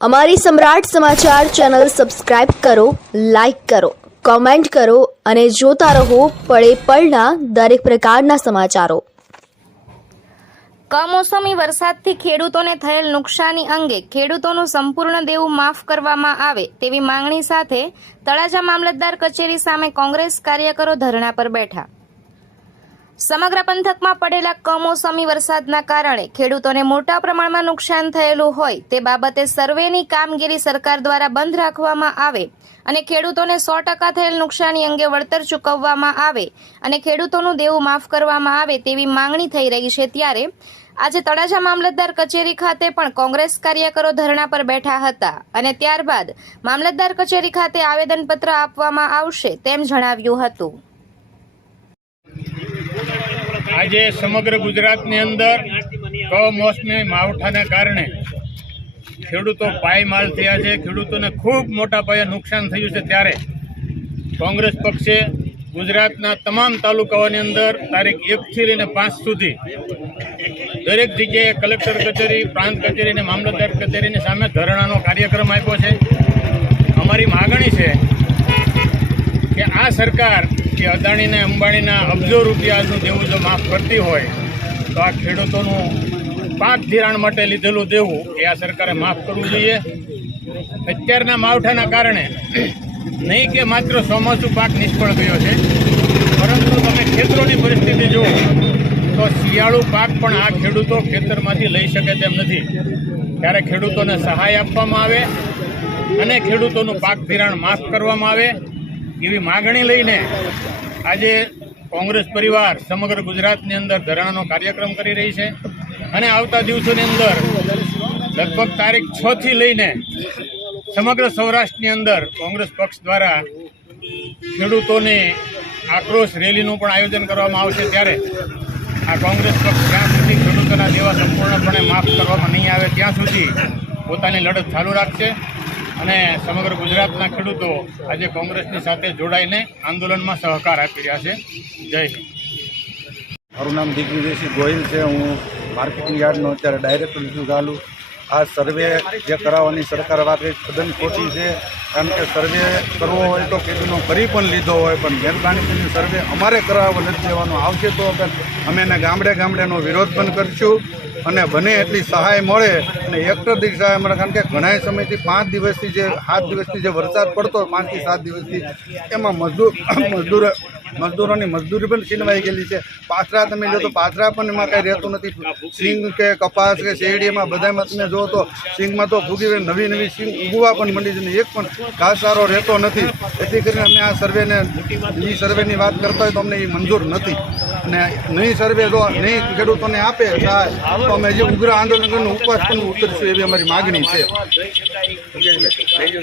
અમારી સમ્રાટ સમાચાર channel subscribe કરો, લાઇક કરો, કોમેન્ટ કરો અને જોતા રહો પળે પળના દરેક પ્રકારના સમાચારો. કમોસમી વરસાદથી ખેડૂતોને થયેલ નુકસાની અંગે ખેડૂતોનું સંપૂર્ણ દેવું માફ કરવામાં આવે તેવી માંગણી સાથે તળાજા મામલતદાર કચેરી સામે કોંગ્રેસ કાર્યકરો ધરણા પર બેઠા. સમગ્ર પંથકમાં પડેલા કમોસમી વરસાદના કારણે ખેડૂતોને મોટા પ્રમાણમાં નુકસાન થયેલું હોય તે બાબતે સર્વેની કામગીરી સરકાર દ્વારા બંધ રાખવામાં આવે અને ખેડૂતોને સો ટકા થયેલ નુકસાની અંગે વળતર ચૂકવવામાં આવે અને ખેડૂતોનું દેવું માફ કરવામાં આવે તેવી માંગણી થઈ રહી છે ત્યારે આજે તળાજા મામલતદાર કચેરી ખાતે પણ કોંગ્રેસ કાર્યકરો ધરણા પર બેઠા હતા અને ત્યારબાદ મામલતદાર કચેરી ખાતે આવેદનપત્ર આપવામાં આવશે તેમ જણાવ્યું હતું. આજે સમગ્ર ગુજરાતની અંદર કમોસમી માવઠાના કારણે ખેડૂતો પાયમાલ થયા છે. ખેડૂતોને ખૂબ મોટા પાયે નુકસાન થયું છે ત્યારે કોંગ્રેસ પક્ષે ગુજરાતના તમામ તાલુકાઓની અંદર તારીખ એકથી લઈને પાંચ સુધી દરેક જગ્યાએ કલેક્ટર કચેરી, પ્રાંત કચેરી અને મામલતદાર કચેરીની સામે ધરણાનો કાર્યક્રમ આપ્યો છે. અમારી માગણી છે આ સરકાર કે અદાણીને અંબાણીના અબજો રૂપિયાનું દેવું જો માફ કરતી હોય, તો આ ખેડૂતોનું પાક ધિરાણ માટે લીધેલું દેવું એ આ સરકારે માફ કરવું જોઈએ. અત્યારના માવઠાના કારણે નહીં કે માત્ર ચોમાસું પાક નિષ્ફળ ગયો છે, પરંતુ તમે ખેતરોની પરિસ્થિતિ જુઓ, તો શિયાળુ પાક પણ આ ખેડૂતો ખેતરમાંથી લઈ શકે તેમ નથી. ત્યારે ખેડૂતોને સહાય આપવામાં આવે અને ખેડૂતોનું પાક ધિરાણ માફ કરવામાં આવે. એવી માગણી લઈને આજે કોંગ્રેસ પરિવાર સમગ્ર ગુજરાતની અંદર ધરણાનો કાર્યક્રમ કરી રહી છે અને આવતા દિવસોની અંદર લગભગ તારીખ છ થી લઈને સમગ્ર સૌરાષ્ટ્રની અંદર કોંગ્રેસ પક્ષ દ્વારા ખેડૂતોની આક્રોશ રેલીનું પણ આયોજન કરવામાં આવશે ત્યારે આ કોંગ્રેસ પક્ષ જ્યાં સુધી ખેડૂતોના દેવા સંપૂર્ણપણે માફ કરવામાં નહીં આવે, ત્યાં સુધી પોતાની લડત ચાલુ રાખશે. અને સમગ્ર ગુજરાતના ખેડૂતો આજે કોંગ્રેસની સાથે જોડાઈને આંદોલનમાં સહકાર આપી રહ્યા છે. જય હિન્દ. મારું નામ દિગ્વિજયસિંહ ગોહિલ છે. હું માર્કેટિંગ યાર્ડનો અત્યારે ડાયરેક્ટર છું આ સર્વે જે કરાવવાની સરકાર વાત તદ્દન ખોટી છે. કારણ કે સર્વે કરવો હોય તો કેટલું કરી પણ લીધો હોય, પણ ગેરકાનૂની સર્વે અમારે કરાવવો નથી દેવાનો આવશે તો અમે એને ગામડે ગામડેનો વિરોધ પણ કરીશું અને બને એટલી સહાય મળે. અને હેક્ટર દીઠ સહાય મળે, કારણ કે ઘણા સમયથી પાંચ દિવસથી જે સાત દિવસથી જે વરસાદ પડતો પાંચથી સાત દિવસથી, એમાં મજદૂર મજદૂર મજદૂરોની મજદૂરી પણ છીનવાઈ ગયેલી છે. પાથરા તમે જો તો પાથરા પણ એમાં કાંઈ રહેતું નથી. સિંગ કે કપાસ કે શેરડીમાં બધામાં તમે જો તો સિંગમાં તો ફૂગી નવી નવી સિંગ ઉગવા પણ મંડી છે એક પણ ઘાસચારો રહેતો નથી. એથી કરીને અમે આ સર્વેને એ સર્વેની વાત કરતા હોય તો અમને એ મંજૂર નથી. અને નહીં સર્વે જો નહીં ખેડૂતોને આપે, તો અમે જે ઉગ્ર આંદોલન ઉપવાસ પણ ઉતરશું એવી અમારી માગણી છે.